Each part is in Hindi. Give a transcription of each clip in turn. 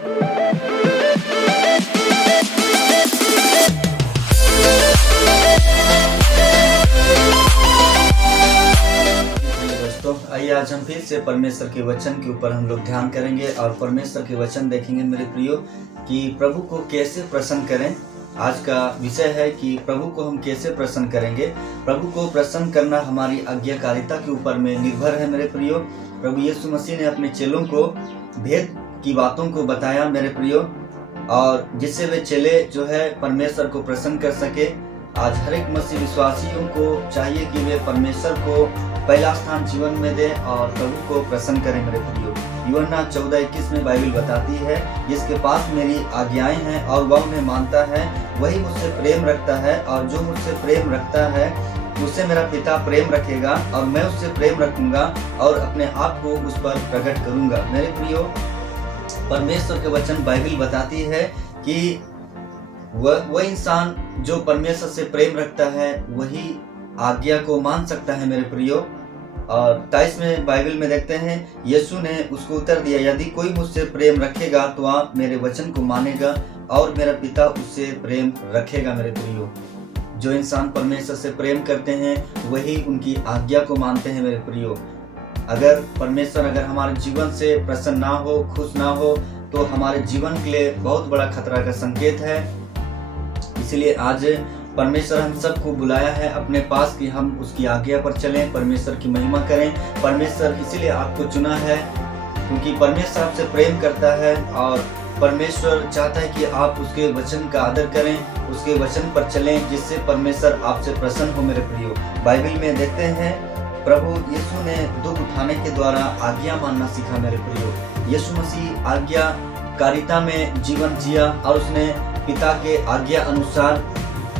दोस्तों, आइए आज हम फिर से परमेश्वर के वचन के ऊपर हम लोग ध्यान करेंगे और परमेश्वर के वचन देखेंगे मेरे प्रियो कि प्रभु को कैसे प्रसन्न करें। आज का विषय है कि प्रभु को हम कैसे प्रसन्न करेंगे। प्रभु को प्रसन्न करना हमारी आज्ञाकारिता के ऊपर में निर्भर है मेरे प्रियो। प्रभु यीशु मसीह ने अपने चेलों को भेद की बातों को बताया मेरे प्रियो, और जिससे वे चेले जो है परमेश्वर को प्रसन्न कर सके। आज हर एक मसीह विश्वासियों को चाहिए कि वे परमेश्वर को पहला स्थान जीवन में दे और प्रभु को प्रसन्न करें मेरे प्रियो। यूहन्ना 14:21 में बाइबल बताती है, जिसके पास मेरी आज्ञाएं हैं और वह उन्हें मानता है वही मुझसे प्रेम रखता है, और जो मुझसे प्रेम रखता है उससे मेरा पिता प्रेम रखेगा और मैं उससे प्रेम रखूंगा और अपने आप को उस पर प्रकट करूंगा। मेरे प्रियो, परमेश्वर के वचन बाइबल बताती है कि वह इंसान जो परमेश्वर से प्रेम रखता है वही आज्ञा को मान सकता है मेरे प्रियो। और 23 में बाइबल में देखते हैं, यीशु ने उसको उत्तर दिया, यदि कोई मुझसे प्रेम रखेगा तो आप मेरे वचन को मानेगा और मेरा पिता उससे प्रेम रखेगा। मेरे प्रियो, जो इंसान परमेश्वर से प्रेम करते हैं वही उनकी आज्ञा को मानते हैं मेरे प्रियो। अगर परमेश्वर हमारे जीवन से प्रसन्न ना हो, खुश ना हो, तो हमारे जीवन के लिए बहुत बड़ा खतरा का संकेत है। इसलिए आज परमेश्वर हम सबको बुलाया है अपने पास कि हम उसकी आज्ञा पर चलें, परमेश्वर की महिमा करें। परमेश्वर इसीलिए आपको चुना है क्योंकि परमेश्वर आपसे प्रेम करता है और परमेश्वर चाहता है कि आप उसके वचन का आदर करें, उसके वचन पर चलें, जिससे परमेश्वर आपसे प्रसन्न हो मेरे प्रियो। बाइबल में देखते हैं, प्रभु यीशु ने दुख उठाने के द्वारा आज्ञा मानना सीखा मेरे प्रियो। यीशु मसीह आज्ञाकारिता में जीवन जिया और उसने पिता के आज्ञा अनुसार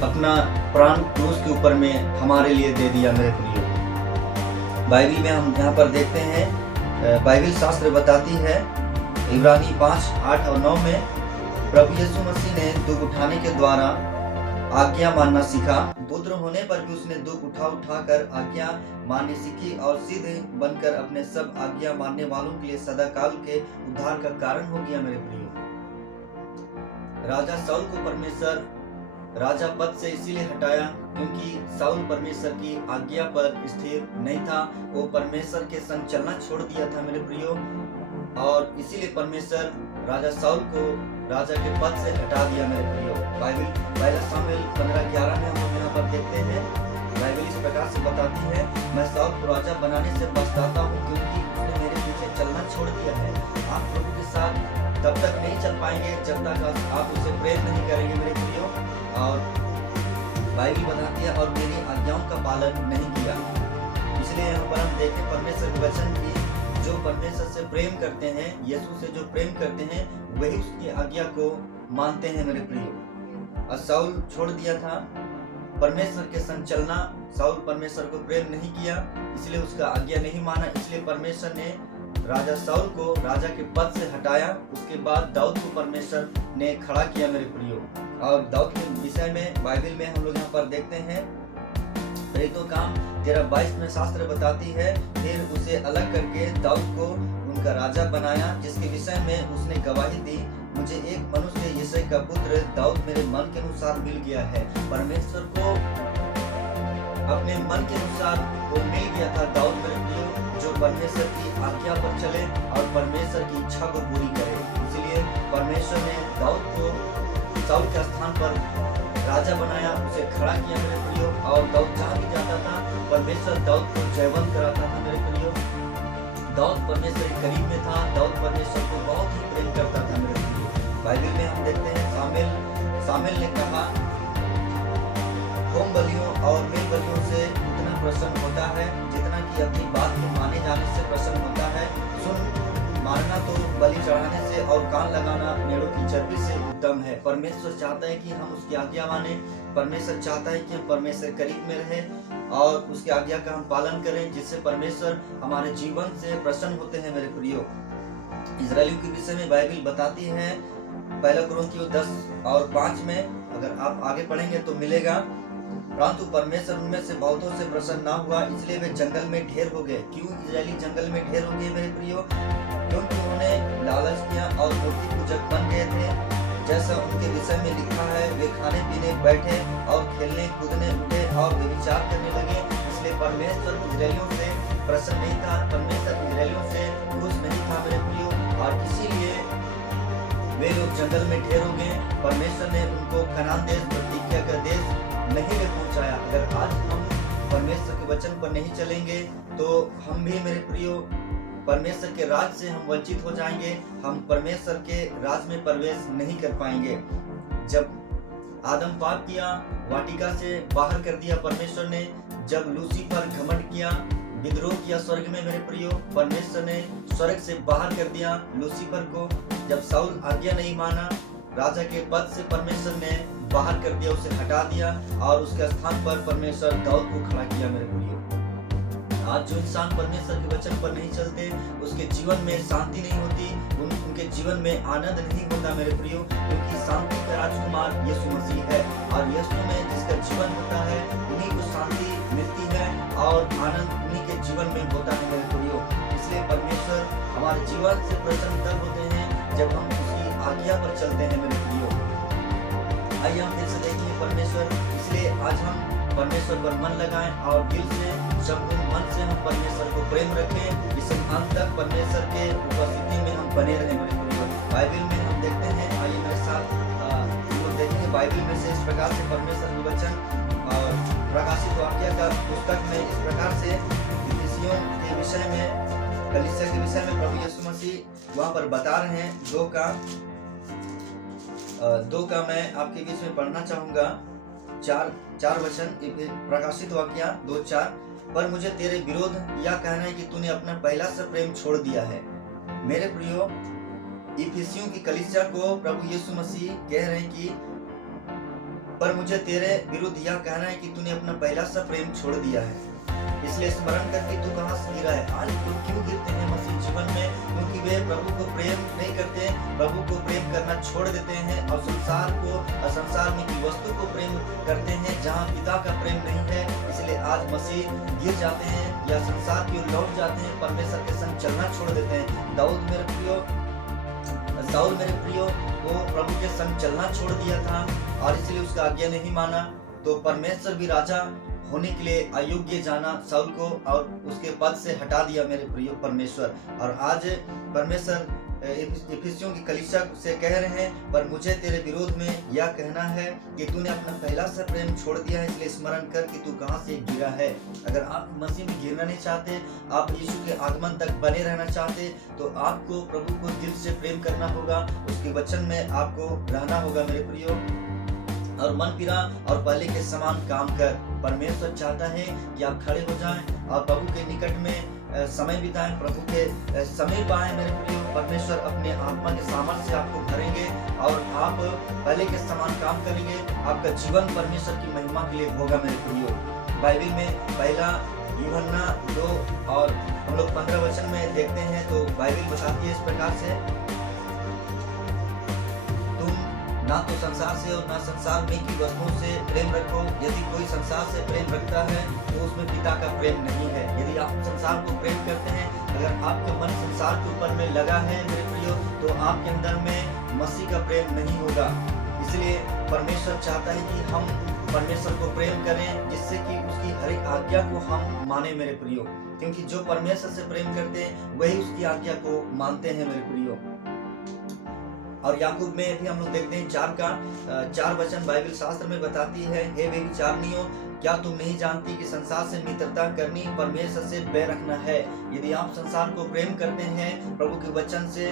अपना प्राण क्रूस के ऊपर में हमारे लिए दे दिया मेरे प्रियो। बाइबल में हम यहाँ पर देखते हैं, बाइबल शास्त्र बताती है इब्रानी 5:8 और 9 में, प्रभु यीशु मसीह ने दुख उठाने के द्वारा आज्ञा मानना सीखा। पुत्र होने पर भी उसने दुख उठा कर आज्ञा माननी सीखी और सिद्ध बनकर अपने सब आज्ञा मानने वालों के लिए सदाकाल के उद्धार का कारण हो गया मेरे प्रियो। राजा शाऊल को परमेश्वर राजा पद से इसीलिए हटाया क्योंकि शाऊल परमेश्वर की आज्ञा पर स्थिर नहीं था। वो परमेश्वर के संग चलना छोड़ दिया था मेरे प्रियो, और इसीलिए परमेश्वर राजा शाऊल को राजा के पद से हटा दिया मेरे प्रियो। बाइबल पहला शामूएल 15:11 में हम यहाँ पर देखते हैं, बाइबल इस प्रकार से बताती है, मैं शाऊल को राजा बनाने से पछताता हूँ क्योंकि उसने मेरे पीछे चलना छोड़ दिया है। आप प्रभु के साथ तब तक नहीं चल पाएंगे जब तक आप उसे प्रेम नहीं करेंगे मेरे प्रियो। और बाइबल बताती है, और मेरी आज्ञाओं का पालन नहीं किया। इसलिए यहाँ पर हम देखें परमेश्वर के वचन की, जो परमेश्वर से प्रेम करते हैं, यीशु से जो प्रेम करते हैं, वही उसकी आज्ञा को मानते हैं मेरे प्रियो। और शाऊल छोड़ दिया था परमेश्वर के संग चलना। शाऊल परमेश्वर को प्रेम नहीं किया, इसलिए उसका आज्ञा नहीं माना। इसलिए परमेश्वर ने राजा शाऊल को राजा के पद से हटाया। उसके बाद दाऊद को परमेश्वर ने खड़ा किया मेरे प्रियो। और दाऊद के विषय में बाइबल में हम लोग यहाँ पर देखते हैं, प्रेरितों काम 13:22 में शास्त्र बताती है, फिर उसे अलग करके दाऊद को उनका राजा बनाया, जिसके विषय में उसने गवाही दी, मुझे एक मनुष्य यिशै का पुत्र दाऊद मेरे मन के अनुसार मिल गया है। परमेश्वर को अपने मन के अनुसार वो मिल गया था दाऊद मेरे प्रियो, जो परमेश्वर की आज्ञा पर चले और परमेश्वर की इच्छा को पूरी करे। इसलिए परमेश्वर ने दाऊद को शाऊल के स्थान पर राजा बनाया, उसे खड़ा किया मेरे प्रियो। और दाऊद जहाँ भी जाता था परमेश्वर दाऊद को जयवंत कराता था मेरे प्रियो। दाऊद परमेश्वर के करीब में था, दाऊद परमेश्वर को बहुत ही प्रेम करता था मेरे प्रियो। बाइबल में हम देखते हैं, शामूएल ने कहा, होम बलियों और मेल बलियों से उतना प्रसन्न होता है जितना कि अपनी बात को माने जाने से प्रसन्न होता है। सुन मारना तो बलि चढ़ाने से और कान लगाना मेढ़ों की चर्बी से उत्तम है। परमेश्वर चाहता है कि हम उसकी आज्ञा माने। परमेश्वर चाहता है कि हम परमेश्वर करीब में रहें और उसकी आज्ञा का हम पालन करें, जिससे परमेश्वर हमारे जीवन से प्रसन्न होते हैं मेरे प्रियो। इजरायलियों के विषय में बाइबल बताती है, 1 कुरिन्थियों 10:5 में, अगर आप आगे पढ़ेंगे तो मिलेगा, परंतु परमेश्वर उनमें से बहुतों से प्रसन्न ना हुआ, इसलिए वे जंगल में ढेर हो गए। क्यों इजरायली जंगल में ढेर हो गए मेरे प्रियो? क्योंकि उन्होंने लालच किया और मूर्ति पूजक बन गए थे। जैसा उनके विषय में लिखा है, वे खाने पीने बैठे और खेलने कूदने उठे और व्यभिचार करने लगे। इसलिए परमेश्वर इजराइलियों से प्रसन्न नहीं था, परमेश्वर इजराइलियों से खुश नहीं था मेरे प्रियो, और इसीलिए वे लोग जंगल में ढेर हो गए। परमेश्वर ने उनको कनान देश, प्रतिज्ञा का देश नहीं ले पहुंचाया। अगर आज हम परमेश्वर के वचन पर नहीं चलेंगे तो हम भी मेरे प्रियो परमेश्वर के राज से हम वंचित हो जाएंगे, हम परमेश्वर के राज में प्रवेश नहीं कर पाएंगे। जब आदम पाप किया, वाटिका से बाहर कर दिया परमेश्वर ने, जब लूसीफर घमंड किया, विद्रोह किया स्वर्ग में मेरे प्रियो, परमेश्वर ने स्वर्ग से बाहर कर दिया लूसीफर को। जब शाऊल आज्ञा नहीं माना, राजा के पद से परमेश्वर ने बाहर कर दिया, उसे हटा दिया और उसके स्थान पर परमेश्वर दाऊद को खड़ा किया मेरे प्रियो। आज जो इंसान परमेश्वर के वचन पर नहीं चलते, उसके जीवन में शांति नहीं होती, उनके जीवन में आनंद नहीं होता मेरे प्रियो, क्योंकि शांति का राजकुमार यीशु मसीह है, और यीशु में जिसका जीवन होता है उन्हीं को शांति मिलती है और आनंद उन्हीं के जीवन में होता है मेरे प्रियो। इसलिए परमेश्वर हमारे जीवन से प्रसन्न तब होते हैं जब हम उसकी आज्ञा पर चलते हैं मेरे प्रियो। आइए हम फिर से देखिए परमेश्वर, इसलिए आज हम परमेश्वर पर मन लगाएं और दिल से, संपूर्ण मन से हम परमेश्वर को प्रेम रखें। इस अंत तक परमेश्वर के उपस्थिति में हम बने रहें मेरे प्रियो। बाइबल में हम देखते हैं, आइए मेरे साथ हम लोग देखेंगे बाइबल में से इस प्रकार से परमेश्वर के वचन और प्रकाशित वाक्य का पुस्तक में इस प्रकार से इफिसियों के विषय में, कलीसिया के विषय में प्रभु यीशु मसीह वहाँ पर बता रहे हैं। दो का मैं आपके बीच में पढ़ना चाहूंगा, चार वचन, प्रकाशित वाक्य 2:4। पर मुझे तेरे विरोध यह कहना है कि तूने अपना पहला सा प्रेम छोड़ दिया है। मेरे प्रियो, इफिसियों की कलीसिया को प्रभु यीशु मसीह कह रहे हैं कि पर मुझे तेरे विरुद्ध यह कहना है कि तूने अपना पहला सा प्रेम छोड़ दिया है। इसलिए स्मरण करके तू कहाँ से गिरा है। आज लोग क्यों गिरते हैं मसीह जीवन में? क्योंकि वे प्रभु को प्रेम नहीं करते, प्रभु को प्रेम करना छोड़ देते हैं और संसार को, संसार में की वस्तु को प्रेम करते हैं जहाँ पिता का प्रेम नहीं है। इसलिए आज मसीह गिर जाते हैं या संसार की ओर लौट जाते हैं, परमेश्वर के संग चलना छोड़ देते हैं। दाऊद मेरे प्रियो, शाऊल मेरे प्रियो, वो प्रभु के संग चलना छोड़ दिया था और इसलिए उसका आज्ञा नहीं माना, तो परमेश्वर भी राजा होने के लिए अयोग्य जाना शाऊल को और उसके पद से हटा दिया मेरे प्रियो परमेश्वर। और आज परमेश्वर इफिसियों की कलीसिया से कह रहे हैं, पर मुझे तेरे विरोध में यह कहना है कि तूने अपना पहला सा प्रेम छोड़ दिया है। इसलिए स्मरण कर कि तू कहाँ से गिरा है। अगर आप मसीह में गिरना नहीं चाहते, आप यीशु के आगमन तक बने रहना चाहते, तो आपको प्रभु को दिल से प्रेम करना होगा, उसके वचन में आपको रहना होगा मेरे प्रियो, और मन फिरा और पहले के समान काम कर। परमेश्वर चाहता है कि आप खड़े हो जाएं और प्रभु के निकट में समय बिताएं, प्रभु के समीप आएं मेरे प्रियो। परमेश्वर अपने आत्मा के सामर्थ्य से आपको भरेंगे और आप पहले के समान काम करेंगे। आपका जीवन परमेश्वर की महिमा के लिए होगा मेरे प्रियो। बाइबल में पहला यूहन्ना 2 और हम लोग 15 वचन में देखते हैं, तो बाइबल बताती है इस प्रकार से, ना तो संसार से और ना संसार में की वस्तुओं से प्रेम रखो। यदि कोई संसार से प्रेम रखता है तो उसमें पिता का प्रेम नहीं है। यदि आप संसार को प्रेम करते हैं, अगर आपका मन संसार के ऊपर में लगा है मेरे प्रियो, तो आपके अंदर में मसीह का प्रेम नहीं होगा। इसलिए परमेश्वर चाहता है कि हम परमेश्वर को प्रेम करें, जिससे कि उसकी हर एक आज्ञा को हम माने मेरे प्रियो, क्योंकि जो परमेश्वर से प्रेम करते हैं वही उसकी आज्ञा को मानते हैं मेरे प्रियो। और याकूब में भी हम लोग देखते हैं 4 वचन बाइबल शास्त्र में बताती है, हे व्यभिचारिणियों, क्या तुम नहीं जानती कि संसार से मित्रता करनी परमेश्वर से बैर रखना है? यदि आप संसार को प्रेम करते हैं, प्रभु के वचन से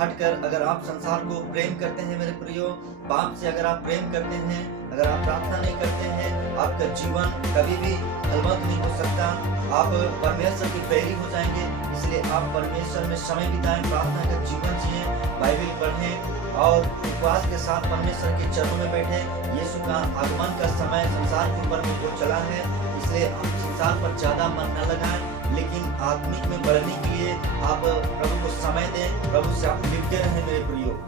हटकर अगर आप संसार को प्रेम करते हैं मेरे प्रियो, पाप से अगर आप प्रेम करते हैं, अगर आप प्रार्थना नहीं करते हैं, आपका जीवन कभी भी फलवंत नहीं हो सकता, आप परमेश्वर की बैरी हो जाएंगे। इसलिए आप परमेश्वर में समय बिताएं, प्रार्थना का जीवन जिए, बाइबल पढ़ें और उपवास के साथ परमेश्वर के चरणों में बैठे। यीशु का आगमन का समय संसार के ऊपर में हो चला है, इसलिए आप संसार पर ज्यादा मन न लगाएं, लेकिन आत्मिक में बढ़ने के लिए आप प्रभु को समय दें, प्रभु से आप लिपटे रहें मेरे प्रियो।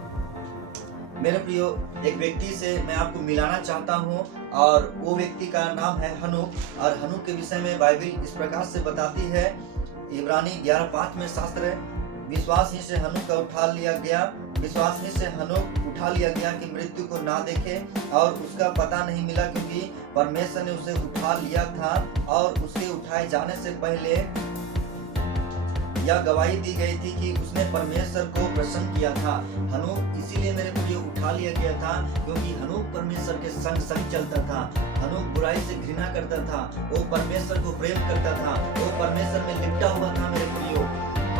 मेरे प्रियो, एक व्यक्ति से मैं आपको मिलाना चाहता हूँ और वो व्यक्ति का नाम है हनूक। और हनूक के विषय में बाइबल इस प्रकार से बताती है, इब्रानी 11:5 में शास्त्र है, विश्वास ही से हनोक का उठा लिया गया, विश्वास ही से हनोक उठा लिया गया कि मृत्यु को ना देखे, और उसका पता नहीं मिला क्योंकि परमेश्वर ने उसे उठा लिया था। और उसके उठाए जाने से पहले यह गवाही दी गई थी कि उसने परमेश्वर को प्रसन्न किया था। हनोक इसीलिए मेरे प्रिय उठा लिया गया था क्योंकि हनोक परमेश्वर के संग संग चलता था। हनोक बुराई से घृणा करता था, वो परमेश्वर को प्रेम करता था, वो परमेश्वर में लिपटा हुआ था मेरे प्रियो।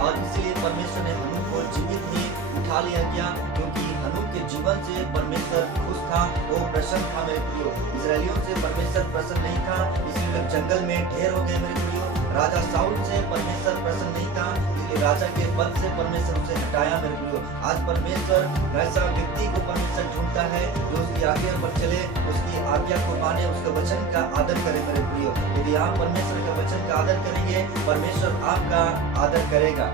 और इसीलिए परमेश्वर ने हनोक को जीवित ही उठा लिया गया क्योंकि हनोक के जीवन से परमेश्वर खुश था, वो प्रसन्न था मेरे प्रियो। इस्राएलियों से परमेश्वर प्रसन्न नहीं था, इसलिए लोग जंगल में ढेर हो गए मेरे प्रियो। राजा साउल से परमेश्वर प्रसन्न नहीं था, इसलिए राजा के पद से परमेश्वर उसे हटाया मेरे प्रियो। आज परमेश्वर ऐसा व्यक्ति को परमेश्वर ढूंढता है जो उसकी आज्ञा पर चले, उसकी आज्ञा को माने, उसके वचन का आदर करे मेरे प्रियो। यदि आप परमेश्वर के वचन का आदर करेंगे, परमेश्वर आपका आदर करेगा।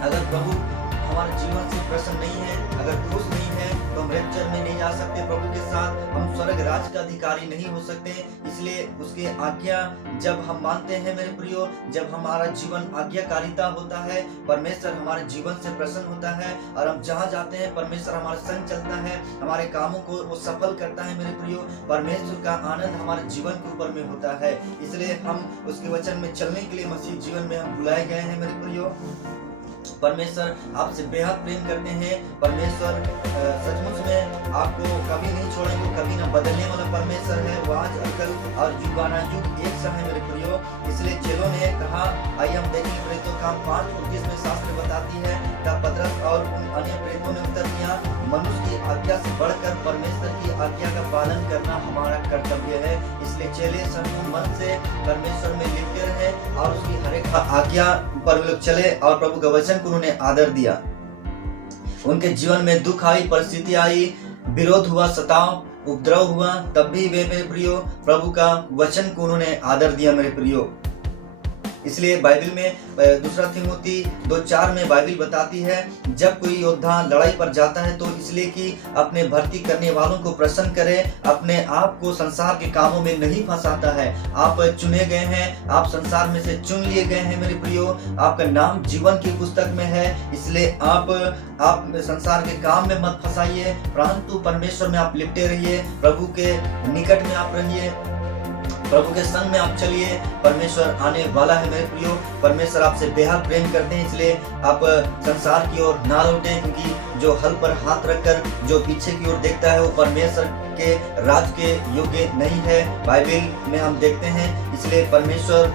अगर प्रभु हमारे जीवन से प्रसन्न नहीं है, अगर खुश नहीं है, तो हम रैप्चर में नहीं जा सकते प्रभु के साथ, हम स्वर्ग राज का अधिकारी नहीं हो सकते। इसलिए उसके आज्ञा जब हम मानते हैं मेरे प्रियो, जब हमारा जीवन आज्ञाकारिता होता है, परमेश्वर हमारे जीवन से प्रसन्न होता है, और हम जहाँ जाते हैं परमेश्वर हमारे संग चलता है, हमारे कामों को वो सफल करता है मेरे प्रियो। परमेश्वर का आनंद हमारे जीवन के ऊपर में होता है, इसलिए हम उसके वचन में चलने के लिए मसीह जीवन में हम बुलाए गए हैं मेरे प्रियो। परमेश्वर आपसे बेहद प्रेम करते हैं। परमेश्वर सचमुच में आपको कभी नहीं छोड़ेंगे, कभी ना बदलने वाला परमेश्वर है। वो आज कल और युगाना युग एक सा है मेरे प्रियो। इसलिए चेलों ने कहा, आइए हम देखेंगे प्रेरितों काम 5:29 में शास्त्र बताती है, तब पतरस और उन अन्य प्रेरितों ने उत्तर दिया, मनुष्य की आज्ञा से बढ़कर परमेश्वर की आज्ञा का पालन करना हमारा कर्तव्य है। इसलिए चेले संपूर्ण मन से परमेश्वर में लिपटे रहे और उसकी हर एक आज्ञा पर लोग चले और प्रभु का वचन को उन्होंने आदर दिया। उनके जीवन में दुख आई, परिस्थिति आई, विरोध हुआ, सताव, उपद्रव हुआ, तब भी वे मेरे प्रियो प्रभु का वचन को उन्होंने आदर दिया मेरे प्रियो। इसलिए बाइबल में 2 तीमुथी 2:4 में बाइबल बताती है, जब कोई योद्धा लड़ाई पर जाता है तो इसलिए कि अपने भर्ती करने वालों को प्रसन्न करे, अपने आप को संसार के कामों में नहीं फंसाता है। आप चुने गए हैं, आप संसार में से चुन लिए गए हैं मेरे प्रियो। आपका नाम जीवन की पुस्तक में है, इसलिए आप संसार के काम में मत फंसाइए, परंतु परमेश्वर में आप लिपटे रहिए, प्रभु के निकट में आप रहिए, प्रभु के संग में आप चलिए। परमेश्वर आने वाला है मेरे प्रियो। परमेश्वर आपसे बेहद प्रेम करते हैं, इसलिए आप संसार की ओर ना लौटें, क्योंकि जो हल पर हाथ रखकर जो पीछे की ओर देखता है वो परमेश्वर के राज के योग्य नहीं है। बाइबल में हम देखते हैं, इसलिए परमेश्वर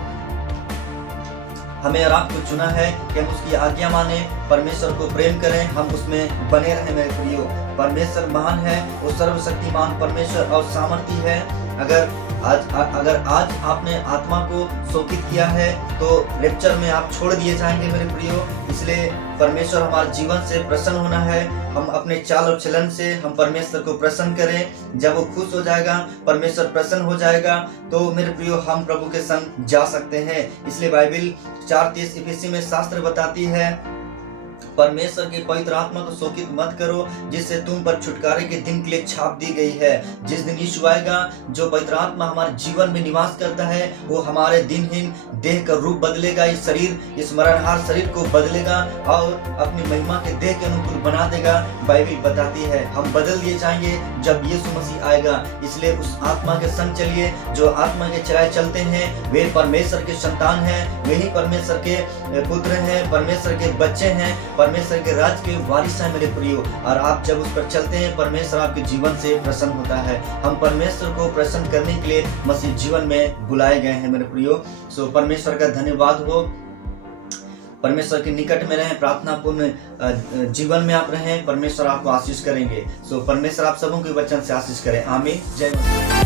हमें और आपको चुना है कि हम उसकी आज्ञा माने, परमेश्वर को प्रेम करें, हम उसमें बने रहें मेरे प्रियो। परमेश्वर महान है, वो सर्वशक्तिमान परमेश्वर और सामर्थी है। अगर आज आपने आत्मा को शोकित किया है तो रैप्चर में आप छोड़ दिए जाएंगे मेरे प्रियो। इसलिए परमेश्वर हमारे जीवन से प्रसन्न होना है, हम अपने चाल और चलन से हम परमेश्वर को प्रसन्न करें। जब वो खुश हो जाएगा, परमेश्वर प्रसन्न हो जाएगा, तो मेरे प्रियो हम प्रभु के संग जा सकते हैं। इसलिए बाइबल 4:30 इफिसी में शास्त्र बताती है, परमेश्वर की पवित्र आत्मा को शोकित मत करो, जिससे तुम पर छुटकारे के दिन के लिए छाप दी गई है। जिस दिन यीशु आएगा, जो पवित्र आत्मा हमारे जीवन में निवास करता है, वो हमारे दिनहीन देह का रूप बदलेगा, इस शरीर, इस मरणहार शरीर को बदलेगा और अपनी महिमा के देह के अनुकूल बना देगा। बाइबल बताती है हम बदल दिए जाएंगे जब यीशु मसीह आएगा। इसलिए उस आत्मा के संग चलिए, जो आत्मा के चलाए चलते हैं वे परमेश्वर के संतान हैं, वही परमेश्वर के पुत्र हैं, परमेश्वर के बच्चे हैं, परमेश्वर के राज के वारिस हैं मेरे प्रियो। और आप जब उस पर चलते हैं, परमेश्वर आपके जीवन से प्रसन्न होता है। हम परमेश्वर को प्रसन्न करने के लिए मसीह जीवन में बुलाए गए हैं मेरे प्रियो। सो परमेश्वर का धन्यवाद हो। परमेश्वर के निकट में रहें, प्रार्थना पूर्ण जीवन में आप रहें, परमेश्वर आपको आशीष करेंगे। सो परमेश्वर आप सबों के वचन से आशीष करें। आमीन। जय मसीह।